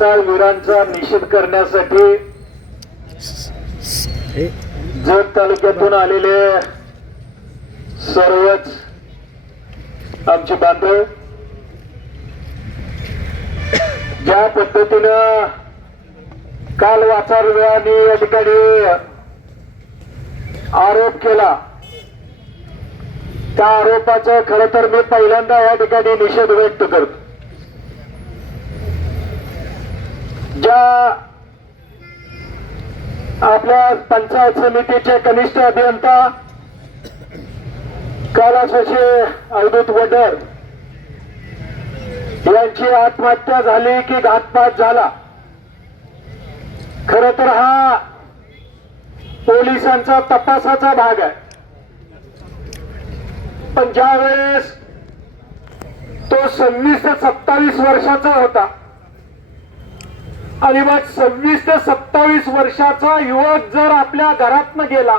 वाचाळ वीरांचा निषेध करण्यासाठी जत तालुक्यातून आलेले सर्वच आमचे बांधव ज्या पद्धतीनं काल वाचाळ वीरांनी या ठिकाणी आरोप केला त्या आरोपाचा खर तर मी पहिल्यांदा या ठिकाणी निषेध व्यक्त करतो. ज्या आपल्या पंचायत समितीचे कनिष्ठ अभियंता कैलासवासी अवधूत वडर यांची आत्महत्या झाली की घातपात झाला. खर तर हा पोलिसांचा तपासाचा भाग आहे. पण ज्यावेळेस तो सव्वीस ते सत्तावीस वर्षाचा होता अलिबाग सव्वीस ते सत्तावीस वर्षाचा युवक जर आपल्या घरातनं गेला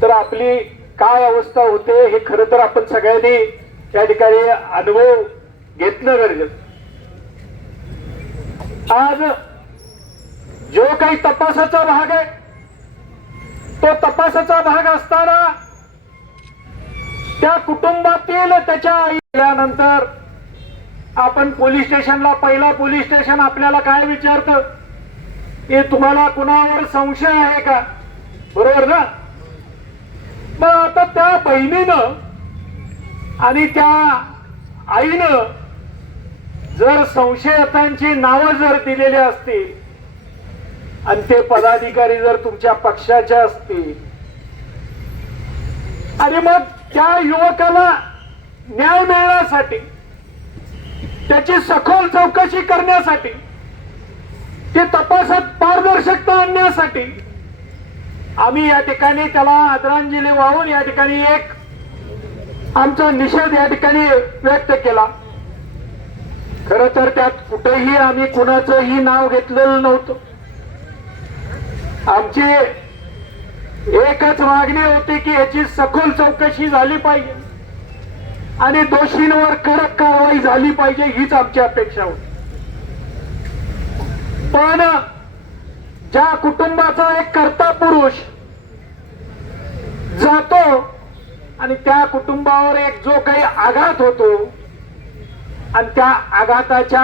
तर आपली काय अवस्था होते हे खरं तर आपण सगळ्यांनी त्या ठिकाणी अनुभव घेतलं गरजेचं. आज जो काही तपासाचा भाग आहे तो तपासाचा भाग असताना त्या कुटुंबातील त्याच्या आईल्यानंतर आपण पोलीस स्टेशनला पहिला पोलीस स्टेशन आपल्याला काय विचारतं? की तुम्हाला कुणावर संशय आहे का? बरोबर ना? मग आता त्या बहिणीनं आणि त्या आईनं जर संशयतांची नावं जर दिलेली असतील आणि ते पदाधिकारी जर तुमच्या पक्षाचे असतील आणि मग त्या युवकाला न्याय मिळण्यासाठी त्याची सखोल चौकशी करण्यासाठी ते तपासात पारदर्शकता आणण्यासाठी आम्ही या ठिकाणी त्याला आदरांजली वाहून या ठिकाणी एक आमचा निषेध या ठिकाणी व्यक्त केला. खर तर त्यात कुठेही आम्ही कुणाचंही नाव घेतलेलं नव्हतं. आमची एकच मागणी होती की याची सखोल चौकशी झाली पाहिजे. आणि दोषींवर कडक कारवाई झाली पाहिजे हीच आमची अपेक्षा होती. पण ज्या कुटुंबाचा एक कर्ता पुरुष जातो आणि त्या कुटुंबावर एक जो काही आघात होतो आणि त्या आघाताच्या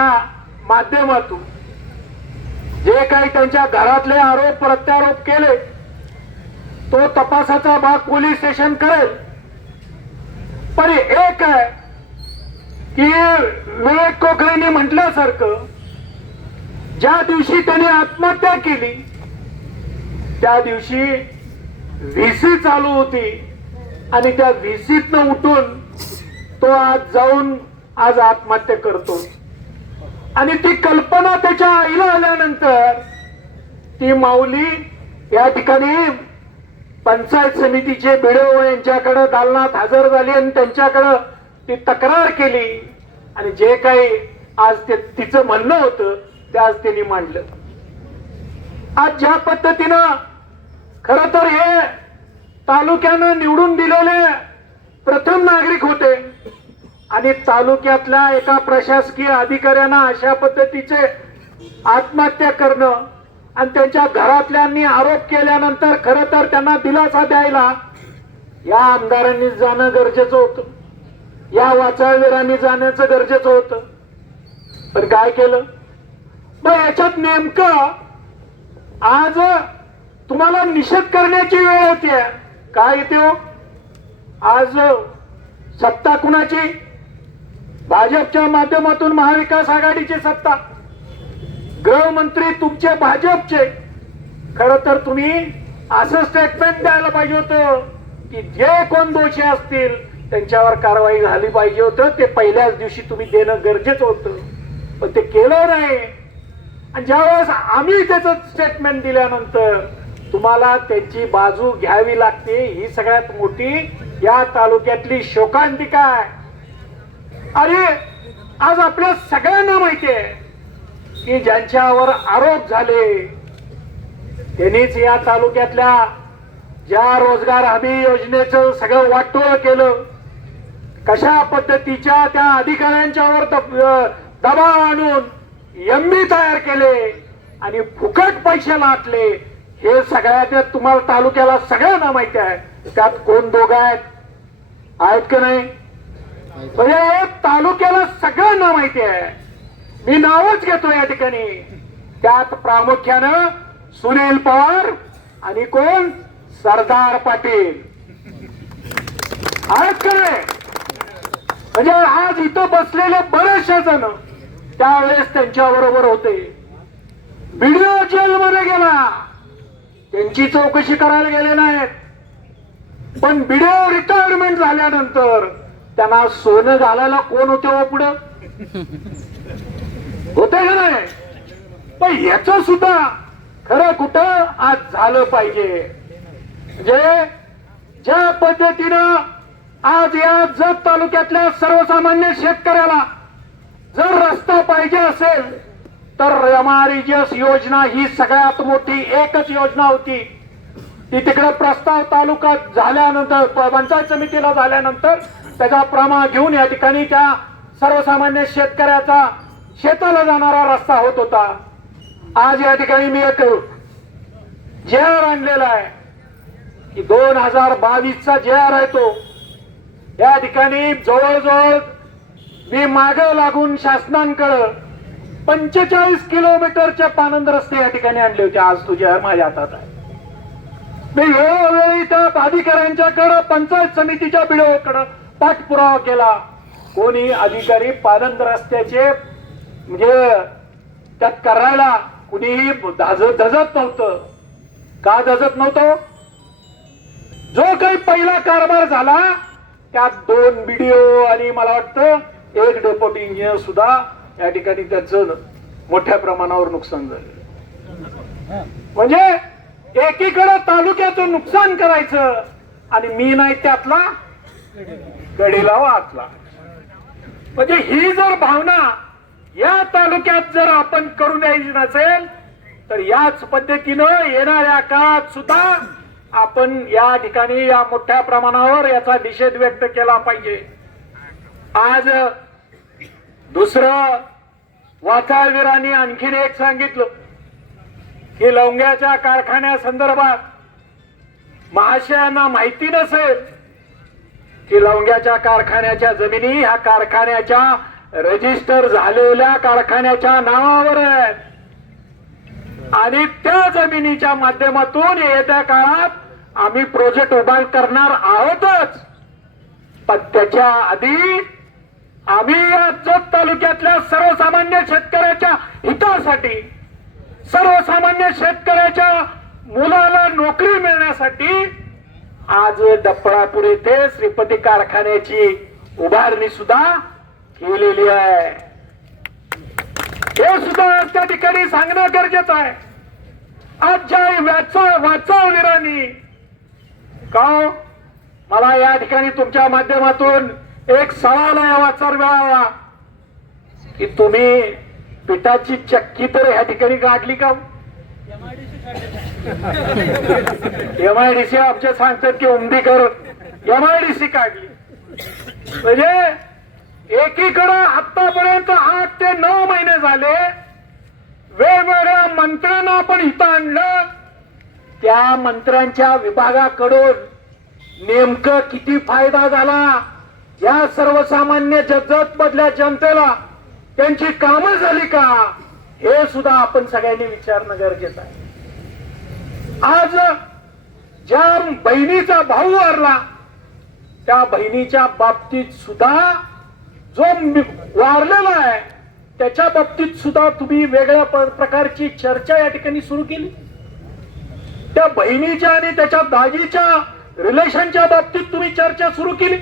माध्यमातून जे काही त्यांच्या घरातले आरोप प्रत्यारोप केले तो तपासाचा भाग पोलीस स्टेशन करेल. पण एक आहे की विवेक कोकरेंनी म्हटल्यासारखं ज्या दिवशी त्याने आत्महत्या केली त्या दिवशी व्हीसी चालू होती आणि त्या व्हीसीतनं उठून तो आज जाऊन आज आत्महत्या करतो. आणि ती कल्पना त्याच्या आईला आल्यानंतर ती माऊली या ठिकाणी पंचायत समितीचे बिडो यांच्याकडे दालनात हजर झाली आणि त्यांच्याकडं ती तक्रार केली. आणि जे काही आज ते तिचं म्हणणं होतं ते आज त्यांनी मांडलं. आज ज्या पद्धतीनं खर तर हे तालुक्यानं निवडून दिलेले प्रथम नागरिक होते. आणि तालुक्यातल्या एका प्रशासकीय अधिकाऱ्यांना अशा पद्धतीचे आत्महत्या करणं आणि त्यांच्या घरातल्यांनी आरोप केल्यानंतर खर तर त्यांना दिलासा द्यायला या आमदारांनी जाणं गरजेचं होतं. या वाचाळवीरांनी जाण्याचं गरजेचं होतं. पण काय केलं? मग याच्यात नेमकं आज तुम्हाला निषेध करण्याची वेळ येते काय येते हो? आज सत्ता कुणाची? भाजपच्या माध्यमातून महाविकास आघाडीची सत्ता. गृहमंत्री तुमचे भाजपचे. खर तर तुम्ही असं स्टेटमेंट द्यायला पाहिजे होतं की जे कोण दोषी असतील त्यांच्यावर कारवाई झाली पाहिजे होतं. ते पहिल्याच दिवशी तुम्ही देणं गरजेचं होतं. पण ते केलं नाही. आणि ज्यावेळेस आम्ही त्याचं स्टेटमेंट दिल्यानंतर तुम्हाला त्यांची बाजू घ्यावी लागते. ही सगळ्यात मोठी या तालुक्यातली शोकांतिका आहे. अरे आज आपल्या सगळ्यांना माहिती आहे. की ज्यांच्यावर आरोप झाले त्यांनीच या तालुक्यातल्या ज्या रोजगार हमी योजनेचं सगळं वाटोळ केलं कशा पद्धतीच्या त्या अधिकाऱ्यांच्यावर दबाव आणून एमबी तयार केले आणि फुकट पैसे लाटले हे सगळ्यात तुम्हाला तालुक्याला सगळ्यांना माहिती आहे. त्यात कोण दोघं आहेत? आहेत का नाही? म्हणजे तालुक्याला सगळ्यांना माहिती आहे. मी नावच घेतो या ठिकाणी. त्यात प्रामुख्यानं सुनील पवार आणि कोण? सरदार पाटील. आज का म्हणजे आज इथं बसलेले बरेचशे जण त्यावेळेस त्यांच्या बरोबर होते. व्हिडिओ जेलमध्ये गेला. त्यांची चौकशी करायला गेले नाहीत. पण व्हिडिओ रिटायरमेंट झाल्यानंतर त्यांना सोनं घालायला कोण होते हो पुढं? होते का नाही? पण याच सुद्धा खरं कुठं आज झालं पाहिजे. म्हणजे ज्या पद्धतीनं आज या जत तालुक्यातल्या सर्वसामान्य शेतकऱ्याला जर रस्ता पाहिजे असेल तर एमआरईजीएस योजना ही सगळ्यात मोठी एकच योजना होती. ती तिकडे प्रस्ताव तालुका झाल्यानंतर पंचायत समितीला झाल्यानंतर त्याचा प्रमा घेऊन या ठिकाणी त्या सर्वसामान्य शेतकऱ्याचा शेताला जाणारा रस्ता होत होता. आज या ठिकाणी मी एक जे आर आणलेला आहे. की दोन हजार बावीसचा जे आर आहे तो. या ठिकाणी जवळजवळ मी माग लागून शासनांकडं पंचेचाळीस किलोमीटरचे पानंद रस्ते या ठिकाणी आणले होते. आज तुझ्या माझ्या हातात आहे. मी वेळोवेळी त्या अधिकाऱ्यांच्याकडं पंचायत समितीच्या बिडोकडं पाठपुरावा केला. कोणी अधिकारी पानंद रस्त्याचे म्हणजे त्यात करायला कुणीही धाजत धजत नव्हतं. का धजत नव्हतं? जो काही पहिला कारभार झाला त्यात दोन व्हिडिओ आणि मला वाटतं एक डेप्युटी इंजिनियर सुद्धा या ठिकाणी त्याचं मोठ्या प्रमाणावर नुकसान झालं. म्हणजे एकीकडं तालुक्याचं नुकसान करायचं आणि मी नाही त्यातला कडेला वाचला म्हणजे ही जर भावना या तालुक्यात जर आपण करून द्यायची नसेल तर याच पद्धतीनं येणाऱ्या काळात सुद्धा आपण या ठिकाणी या मोठ्या प्रमाणावर याचा निषेध व्यक्त केला पाहिजे. आज दुसरं वाचाळवीरांनी आणखीन एक सांगितलं की लवंग्याच्या कारखान्यासंदर्भात महाशयांना माहिती नसेल की लवंग्याच्या कारखान्याच्या जमिनी ह्या कारखान्याच्या रजिस्टर झालेल्या कारखान्याच्या नावावर आणि त्या जमिनीच्या माध्यमातून येत्या काळात आम्ही प्रोजेक्ट उभा करणार आहोतच. पण त्याच्या आधी आम्ही या जत तालुक्यातल्या सर्वसामान्य शेतकऱ्याच्या हितासाठी सर्वसामान्य शेतकऱ्याच्या मुलाला नोकरी मिळण्यासाठी आज डपळापूर येथे श्रीपती कारखान्याची उभारणी सुद्धा केलेली आहे. हे सुद्धा आज त्या ठिकाणी सांगणं गरजेचं आहे. आज ज्या वाचा निराणी का हो? मला या ठिकाणी तुमच्या माध्यमातून एक सवाल आहे वाचार मिळावा की तुम्ही पिठाची चक्की तर ह्या ठिकाणी काढली का एम आय डी सी आमच्या सांगतात की Umdikar M I D C काढली. म्हणजे एकीकडं आतापर्यंत आठ ते नऊ महिने झाले. वेगवेगळ्या मंत्र्यांना आपण इथं आणलं. त्या मंत्र्यांच्या विभागाकडून नेमकं किती फायदा झाला? या सर्वसामान्य जगत मधल्या जनतेला त्यांची कामं झाली का? हे सुद्धा आपण सगळ्यांनी विचारणं गरजेचं आहे. आज ज्या बहिणीचा भाऊ वारला त्या बहिणीच्या बाबतीत सुद्धा जो मी- वारलेला आहे त्याच्या बाबतीत सुद्धा तुम्ही वेगळ्या प- प्रकारची चर्चा या ठिकाणी सुरू केली. त्या बहिणीच्या आणि त्याच्या दाजीच्या रिलेशनच्या बाबतीत तुम्ही चर्चा सुरू केली.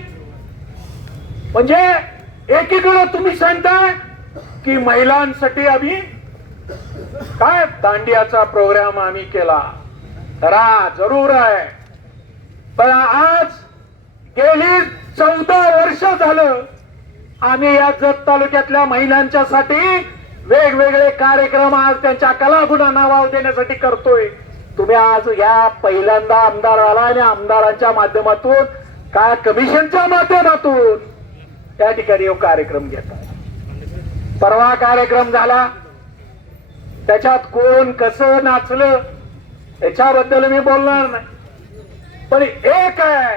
म्हणजे एकीकडे तुम्ही सांगताय की महिलांसाठी आम्ही काय दांडियाचा प्रोग्राम आम्ही केला. करा जरूर आहे. पण आज गेली चौदा वर्ष झालं आम्ही या जत तालुक्यातल्या महिलांच्यासाठी वेगवेगळे कार्यक्रम आज त्यांच्या कलागुणांना वाव देण्यासाठी करतोय. तुम्ही आज या पहिल्यांदा आमदार आला आणि आमदारांच्या माध्यमातून काय कमिशनच्या माध्यमातून त्या ठिकाणी एक कार्यक्रम घेता परवा कार्यक्रम झाला. त्याच्यात कोण कसं नाचलं त्याच्याबद्दल मी बोलणार नाही. पण एक आहे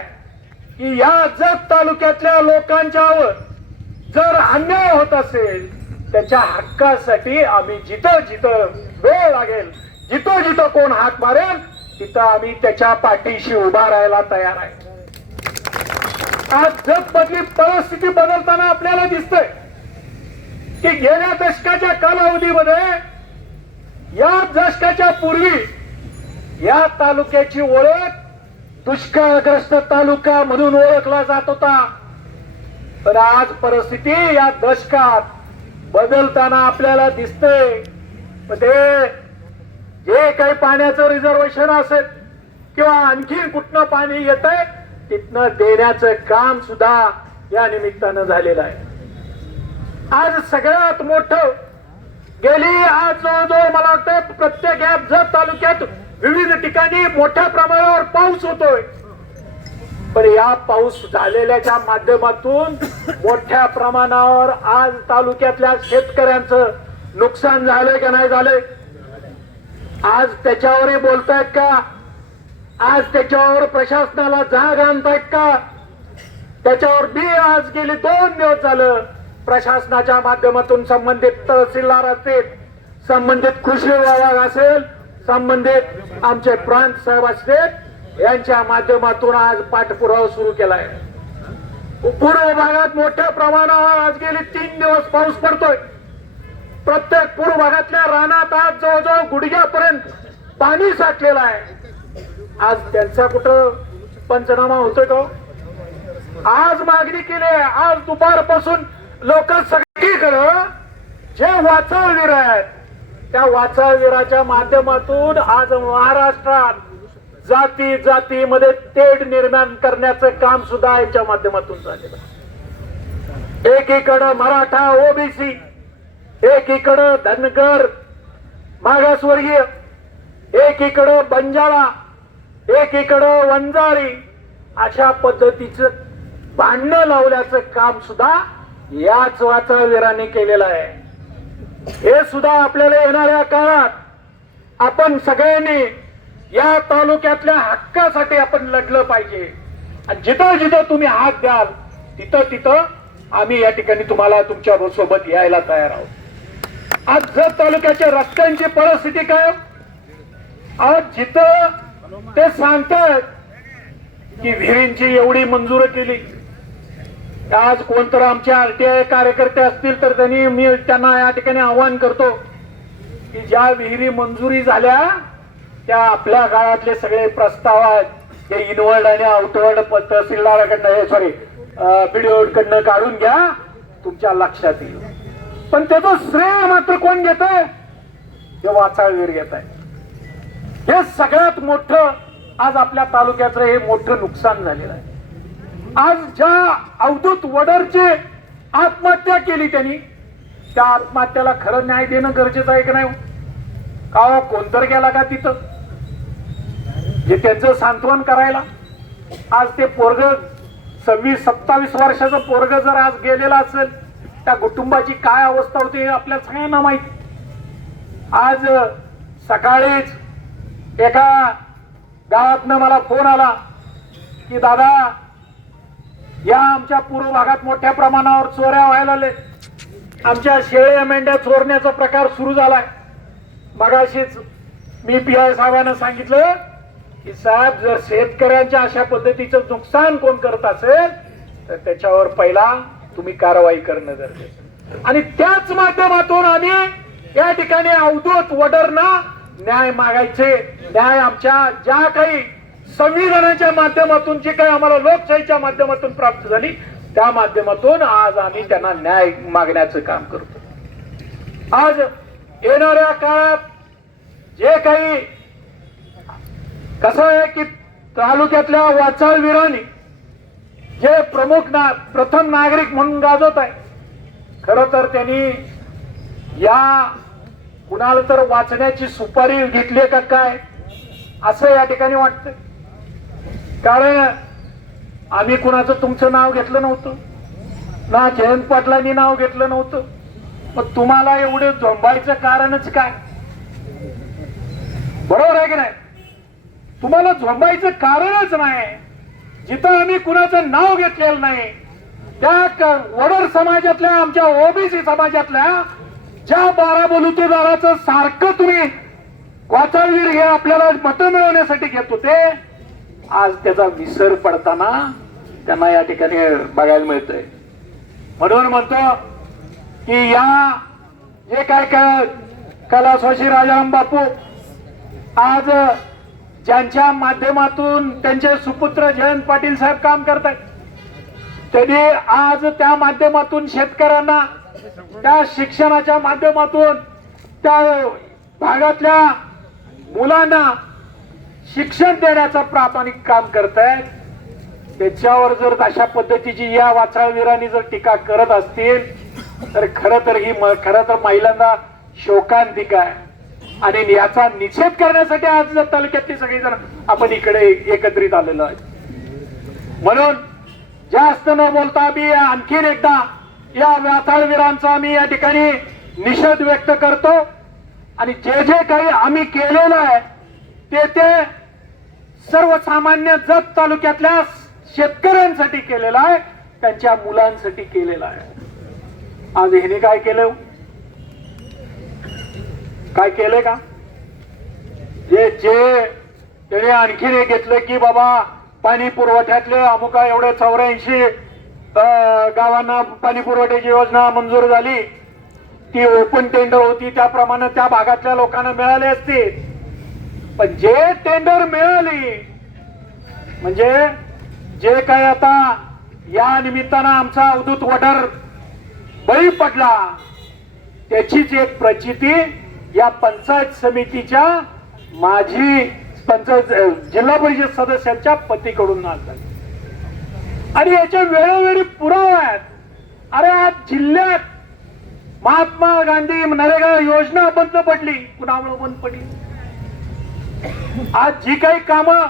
की या जत तालुक्यातल्या लोकांच्यावर जर अन्याय होत असेल त्याच्या हक्कासाठी आम्ही जिथं जिथं वेळ लागेल जिथं जिथं कोण हाक मारेल तिथं आम्ही त्याच्या पाठीशी उभा राहायला तयार आहे. आज जगमधली परिस्थिती बदलताना आपल्याला दिसतंय की गेल्या दशकाच्या कालावधीमध्ये या दशकाच्या पूर्वी या तालुक्याची ओळख दुष्काळग्रस्त तालुका म्हणून ओळखला जात होता. पण आज परिस्थिती या दशकात बदलताना आपल्याला दिसते. ते जे काही पाण्याचं रिझर्वेशन असेल किंवा आणखीन कुठनं पाणी येत आहे तिथनं देण्याचं काम सुद्धा या निमित्तानं झालेलं आहे. आज सगळ्यात मोठं गेली आज जवळजवळ मला वाटतं प्रत्येक या जत तालुक्यात विविध ठिकाणी मोठ्या प्रमाणावर पाऊस होतोय. पण या पाऊस झालेल्याच्या माध्यमातून मोठ्या प्रमाणावर आज तालुक्यातल्या शेतकऱ्यांचं नुकसान झालंय का नाही झालंय? आज त्याच्यावरही बोलतायत का? आज त्याच्यावर प्रशासनाला जाग आणतायत का? त्याच्यावर बी आज गेले दोन दिवस झालं प्रशासनाच्या माध्यमातून संबंधित तहसीलदार असतील संबंधित कृषी विभाग असेल संबंधित आमचे प्रांत साहेब असतील यांच्या माध्यमातून आज पाठपुरावा सुरू केलाय. पूर्व भागात मोठ्या प्रमाणावर आज गेले तीन दिवस पाऊस पडतोय. प्रत्येक पूर्व भागातल्या रानात आज जवळजवळ गुडघ्यापर्यंत पाणी साठलेलं आहे. आज त्यांचा कुठं पंचनामा होतोय का हो? आज मागणी केली आहे. आज दुपारपासून लोक सगळीकडं जे वाचाळवीर आहेत त्या वाचळवीराच्या माध्यमातून आज महाराष्ट्रात जाती जातीमध्ये तेढ निर्माण करण्याचं काम सुद्धा याच्या माध्यमातून झालेलं एकीकडं मराठा ओबीसी एकीकडं धनगर मागासवर्गीय एकीकडं बंजारा एकीकडं वंजारी अशा पद्धतीचं भांडणं लावल्याचं काम सुद्धा याच वाचावीरांनी केलेलं आहे. हे सुद्धा आपल्याला येणाऱ्या काळात आपण सगळ्यांनी या तालुक्यातल्या हक्कासाठी आपण लढलं पाहिजे. आणि जिथं जिथं तुम्ही हात द्याल तिथं तिथं आम्ही या ठिकाणी तुम्हाला तुमच्यासोबत यायला तयार आहोत. आज जत तालुक्याच्या रस्त्यांची परिस्थिती काय? आज जिथं ते सांगतात की विहिरींची एवढी मंजूर केली आज कोणतर आमचे आरटीआय कार्यकर्ते असतील तर त्यांनी मी त्यांना या ठिकाणी आवाहन करतो की ज्या विहिरी मंजुरी झाल्या त्या आपल्या काळातले सगळे प्रस्ताव आहेत. ते इनवर्ड आणि आउटवर्ड तहसीलदाराकडनं हे सॉरी बीडीओकडनं काढून घ्या तुमच्या लक्षात येईल. पण त्याचं श्रेय मात्र कोण घेत आहे हे वाचाळवीर घेत आहे हे सगळ्यात मोठं आज आपल्या तालुक्याचं हे मोठं नुकसान झालेलं आहे. आज ज्या अवधूत वडरचे आत्महत्या केली त्यांनी त्या आत्महत्याला खरं न्याय देणं गरजेचं आहे की नाही हो? का कोणतर गेला का तिथं? जे त्यांचं सांत्वन करायला. आज ते पोरग सव्वीस सत्तावीस वर्षाचं पोरग जर आज गेलेलं असेल त्या कुटुंबाची काय अवस्था होती हे आपल्या सगळ्यांना माहिती. आज सकाळीच एका गावातनं मला फोन आला की दादा या आमच्या पूर्व भागात मोठ्या प्रमाणावर चोऱ्या व्हायला लागले आमच्या शेळ्या मेंढ्या चोरण्याचा प्रकार सुरू झालाय. मगाशीच मी पी आय साहेबांना सांगितलं की साहेब जर शेतकऱ्यांच्या अशा पद्धतीचं नुकसान कोण करत असेल तर त्याच्यावर पहिला तुम्ही कारवाई करणं गरजेचं आणि त्याच माध्यमातून आम्ही या ठिकाणी अवधूत वडरना न्याय मागायचे. न्याय आमच्या ज्या काही संविधानाच्या माध्यमातून जे काही आम्हाला लोकशाहीच्या माध्यमातून प्राप्त झाली त्या माध्यमातून आज आम्ही त्यांना न्याय मागण्याचं काम करतो. आज येणाऱ्या काळात जे काही कसं आहे की तालुक्यातल्या वाचाळवीरांनी जे प्रमुख ना प्रथम नागरिक म्हणून गाजवत आहे खर तर त्यांनी या कुणाला तर वाचण्याची सुपारी घेतली का काय असं या ठिकाणी वाटतं कारण आम्ही कुणाचं तुमचं नाव घेतलं नव्हतं ना जयंत पाटलांनी नाव घेतलं नव्हतं मग तुम्हाला एवढं झोंबायचं कारणच काय? बरोबर आहे की नाही? तुम्हाला झोंबायचं कारणच नाही. जिथं आम्ही कुणाचं नाव घेतलेलं नाही त्या क- वडर समाजातल्या आमच्या ओबीसी समाजातल्या ज्या बारा बलुतेदाराचं सारखं तुम्ही वाचावीर हे आपल्याला मतं मिळवण्यासाठी घेत होते आज त्याचा विसर पडताना त्यांना या ठिकाणी बघायला मिळतंय. म्हणून म्हणतो की या जे काय काय कैलासवासी राजाराम बापू आज ज्यांच्या माध्यमातून त्यांचे सुपुत्र जयंत पाटील साहेब काम करत आहेत त्यांनी आज त्या माध्यमातून शेतकऱ्यांना त्या शिक्षणाच्या माध्यमातून त्या भागातल्या मुलांना शिक्षण देण्याचं प्रामाणिक काम करत आहेत त्याच्यावर जर अशा पद्धतीची या वाचाळवीरांनी जर टीका करत असतील तर खरं तर ही म- खरं तर महिलांना शोकांतिका आहे. आणि याचा निषेध करण्यासाठी आज तालुक्यातले सगळेजण आपण इकडे एकत्रित आलेलो आहे म्हणून जास्त न बोलता मी आणखीन एकदा या व्याथाळवीरांचा मी या ठिकाणी निषेध व्यक्त करतो आणि जे जे काही आम्ही केलेलं आहे ते ते सर्वसामान्य जत तालुक्यातल्या शेतकऱ्यांसाठी केलेलं आहे त्यांच्या मुलांसाठी केलेलं आहे. आज ह्याने काय केलं? काय केलंय का? जे जे त्याने आणखीन एक घेतलं की बाबा पाणी पुरवठ्यातले अमुका एवढे चौऱ्याऐंशी गावांना पाणी पुरवठ्याची योजना मंजूर झाली. ती ओपन टेंडर होती त्याप्रमाणे त्या भागातल्या लोकांना मिळाले असते. पण जे टेंडर मिळाली म्हणजे जे काय आता या निमित्तानं आमचा अवधूत वडर बळी पडला त्याचीच एक प्रचिती या पंचायत समितीच्या माजी पंचायत जिल्हा परिषद सदस्यांच्या पतीकडून झाली. आणि याच्या वेळोवेळी पुरावे आहेत अरे आज जिल्ह्यात महात्मा गांधी नरेगा योजना बंद पडली कुणामुळे बंद पडली आज जी काही कामं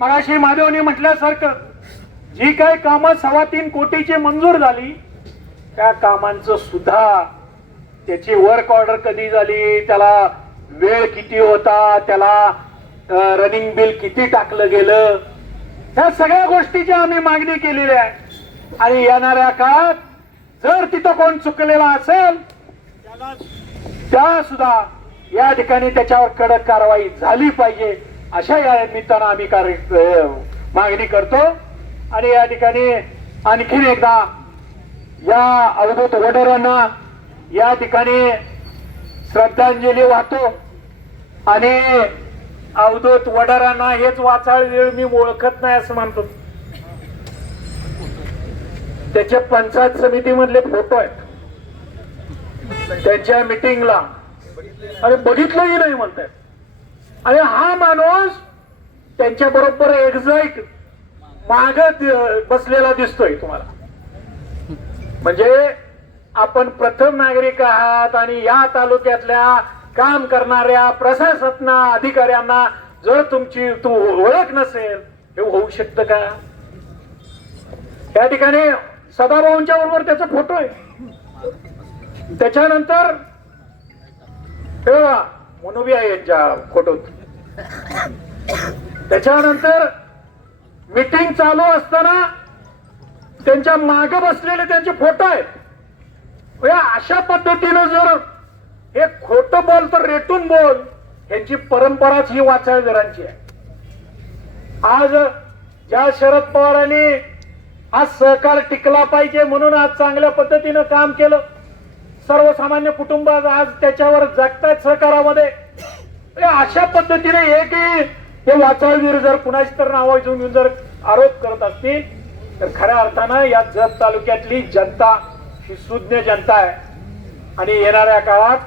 मगाशी महादेवनी म्हटल्यासारखं जी काही कामं सव्वा तीन कोटीची मंजूर झाली त्या कामांचं सुद्धा त्याची वर्क ऑर्डर कधी झाली त्याला वेळ किती होता त्याला रनिंग बिल किती टाकलं गेलं ह्या सगळ्या गोष्टीची आम्ही मागणी केलेली आहे. आणि येणाऱ्या काळात जर तिथं कोण चुकलेला असेल त्या सुद्धा या ठिकाणी त्याच्यावर कडक कारवाई झाली पाहिजे अशा या निमित्तानं आम्ही कार्य मागणी करतो. आणि या ठिकाणी आणखीन एकदा या अवधूत वडरांना या ठिकाणी श्रद्धांजली वाहतो आणि अवधूत वडारांना हेच वाचाळ वेळ मी ओळखत नाही असं म्हणतो त्याचे पंचायत समितीमधले फोटो आहेत. त्यांच्या मिटिंगला. आणि बघितलंही नाही म्हणतात. आणि हा माणूस त्यांच्या बरोबर एक्झॅक्ट माग बसलेला दिसतोय तुम्हाला. म्हणजे आपण प्रथम नागरिक आहात आणि या तालुक्यातल्या काम करणाऱ्या प्रशासना अधिकाऱ्यांना जर तुमची तू ओळख नसेल हे होऊ शकतं का? या ठिकाणी सदाभाऊंच्या बरोबर त्याचा फोटो आहे. त्याच्यानंतर हे मनोबी आहे यांच्या फोटोत त्याच्यानंतर मीटिंग चालू असताना त्यांच्या मागे बसलेले त्यांचे फोटो आहेत. अशा पद्धतीनं जर हे खोट बोल तर रेटून बोल यांची परंपराच ही वाचाळगरांची आहे. आज ज्या शरद पवारांनी आज सहकार टिकला पाहिजे म्हणून आज चांगल्या पद्धतीनं काम केलं सर्वसामान्य कुटुंब आज त्याच्यावर जगतायत सहकारामध्ये. अशा पद्धतीने एकही हे वाचाळवीर जर कुणाची तर नाव घेऊन जर आरोप करत असतील तर खऱ्या अर्थानं या जत तालुक्यातली जनता ही सुज्ञ जनता आहे. आणि येणाऱ्या काळात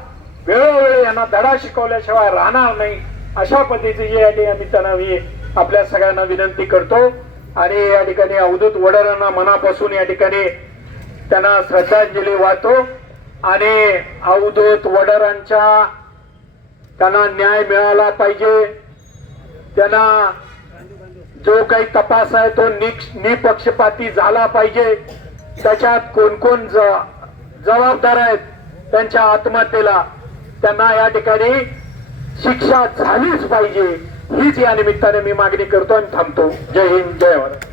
वेळोवेळी यांना धडा शिकवल्याशिवाय राहणार नाही अशा पद्धतीची या त्यांना मी आपल्या सगळ्यांना विनंती करतो. आणि या ठिकाणी अवधूत वडरांना मनापासून या ठिकाणी त्यांना श्रद्धांजली वाहतो. आणि अवधूत वडरांच्या त्यांना न्याय मिळाला पाहिजे. त्यांना जो काही तपास आहे तो निक्ष- निपक्षपाती झाला पाहिजे. त्याच्यात कोण कोण ज- जबाबदार आहेत त्यांच्या आत्महत्येला त्यांना या ठिकाणी शिक्षा झालीच पाहिजे. हीच या निमित्ताने मी मागणी करतो आणि थांबतो. जय हिंद जय भारत.